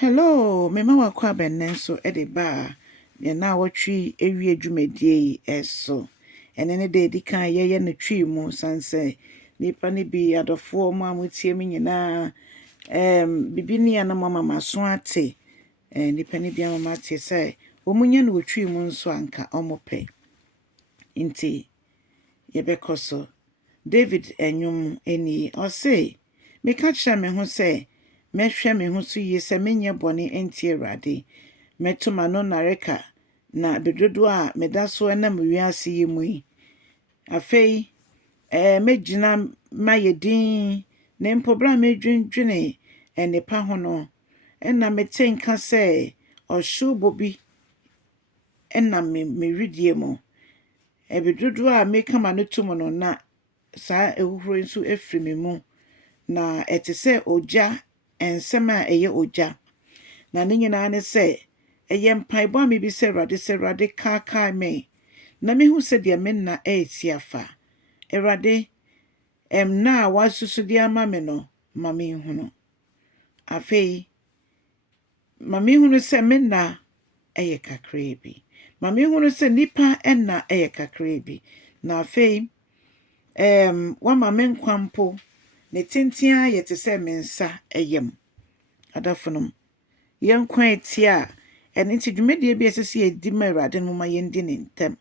Hello, mema Akwaaba nso de ba ye na wotwi ewie dwumadie eso. Ene ne de di kan ye no twi mu sanse nipa ne bi adofo mu amutie mi nyina bibi ne ya na mama maso ate nipa ne bi mama ate sai omunye no twi mu nso anka omope. Nti ye bekoso David enyum eni o say me ka kira me ho say mehwe me ho so yi se menye bone enti Awurade metuma no nareka na bedodo a meda so na mwiase yi mu yi afei megina mayedin na mpobra medwendwene enipa ho no na metenka se ohwubo bi na me mu bedodo a mekama no tumo no na saa ewuhuro nso efiri me mu na etese oja ensema eye oja na ne nyina ne se eye mpaebo a mebi se Awurade kaka me na mehu se de me na etiafa Awurade na wasusu de ama me no ma me hunu afei ma me hunu se me na eye kakra bi ma me hunu se nipa na eye kakra bi na afei wama me nkwampo ne tintia yete se mensa eyem adafonum yenkwa etia ene nti dwumedie bi esese edi ma Awurade no ma yendi ne ntem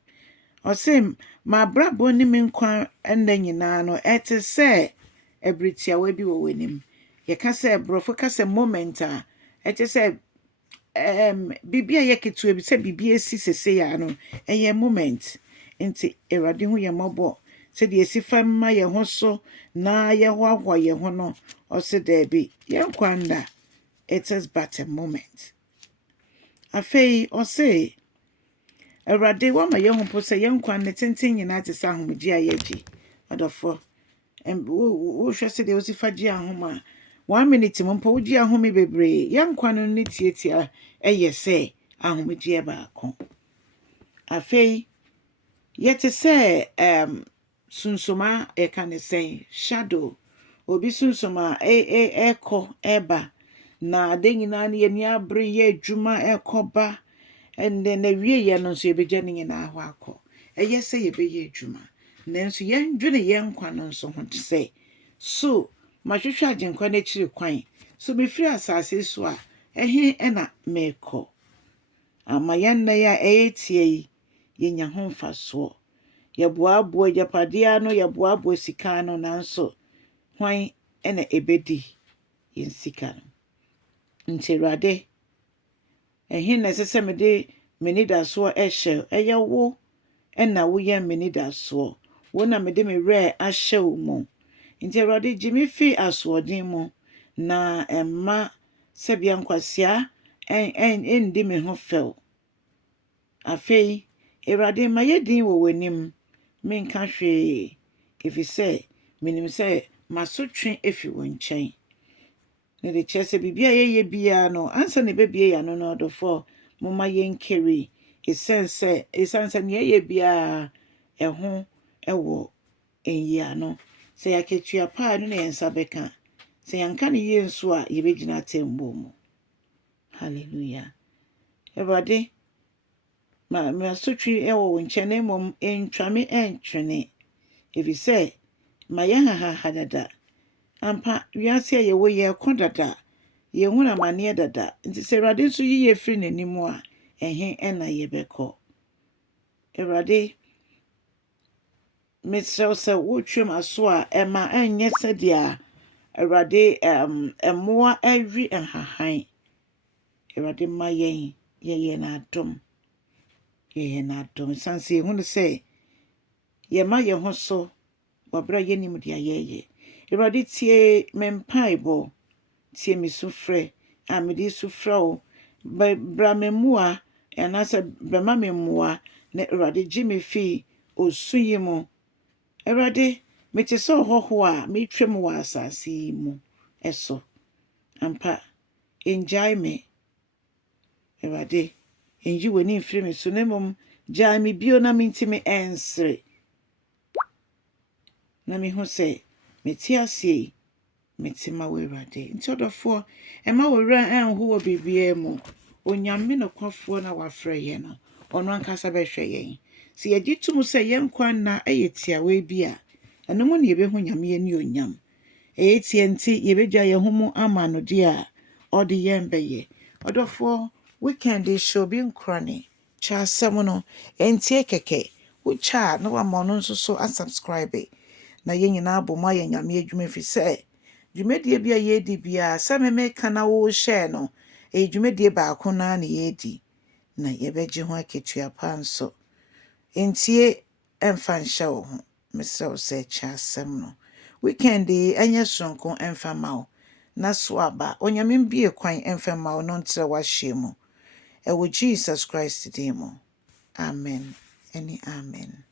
o se ma brabo ni me nkwa enda nyina no etese ebritia we bi wo wenim ye ka se brofo ka se moment a etese bibia yeketu ebi se bibia esi sese ya no eye moment nti Awurade hu ye mobo se de esi famma ye ho so na ye ho ahwa ye ho no o se de bi yenkwa nda. It is but a moment. Afei, o say, Awurade wa ma ye ho po se ye nkwa ne tenten nyina te sa ahomegye a yeji. Adofo. Wo hwe se de o si fagye ahoma. 1 minute mo po ugye ahome bebre. Ye nkwa no ne tietia eye se ahomegye ba ko. Afei, ye te se sunsuma e kan say shadow. Obi sunsuma eko eba. Na ade nyina ne ye ni abre ye adwuma ekoba ende na wie ye no so ye beje ne nyina ho akọ eye se ye be ye adwuma nanso ye ndwene ye nkwa no so ho se so mahwehwe agenkwa na chiri kwan so me firi asase so a ehe na meko ama ye na ya tie yi ye nya ho mfaso ye boabo japadia no ye boabo sika no nanso hwan na ebedi ye sika no nti Awurade na sese me de menida so ehye eyewo na wo ye menida so wo na me de me re ahye wo mu nti Awurade jimi fi asodin mu na emma sebia nkwasia ndi me ho fel afei Awurade ma yedin wo wanim menka hwe efise menim se masotwe efi wo nchen ne de chese bibia ye bia no ansa ne bebie ya no no dofo moma yenkeri esense ne ye bia eho ewo enyi no se yaketua pa no ne ensa beka se yanka ne ye nso a ye begina tembo mu hallelujah Awurade ma sotwi ewo wo nchene mom entwame entwene efise ma ye ha dada ampa wiase ye wo ye kodada ye huna mane dada nti se Awurade so yiye firi nanimu a ehe na ye beko Awurade mesel se wo twem aso a ema enye sede a Awurade emoa awi enhahan Awurade ma ye na adom ye na adom sanse hunu se ye ma ye ho so wabra ye nim dia ye Awurade tie mempaibo tie mi sufre a me di sufre o bra memua na se bema memua na Awurade gimi fi osuyi mu Awurade mete so hoho a metwem wa asase mu eso ampa enjai me Awurade enji woni mfiri me so nemom jai me bio na mentimi ensre na me hu se meti ase metima wewrade nti odofo ema wowra enho wo bibia mu onyame no kwafo na wafrɛ ye no ono ankasa behwɛ yen si ye gitum sɛ yenkwa na eyetia we bia ɛno mu ne yebehu nyame ani onyam eyetia nti yebegya ye ho mu ama no dia ɔde yen bɛyɛ odofo weekend show bi nkrane cha asɛm no entie kɛkɛ ucha na wa ma no nso so asubscribe na ye nyina abɔ mu ayɛ nyame adwuma fi sɛ dwumadie bia yedi bia sɛ me kana wo share no dwumadie baako na na yedi na yebɛgye ho aketua pa nso entie emfa nhyɛ wo ho mesɛw sɛ cha asɛm no weekend enye sonko emfa ma wo na so aba onyame mbie kwan emfa ma wo no ntre wa hye mu ewo Jesus Christ din mu amen any amen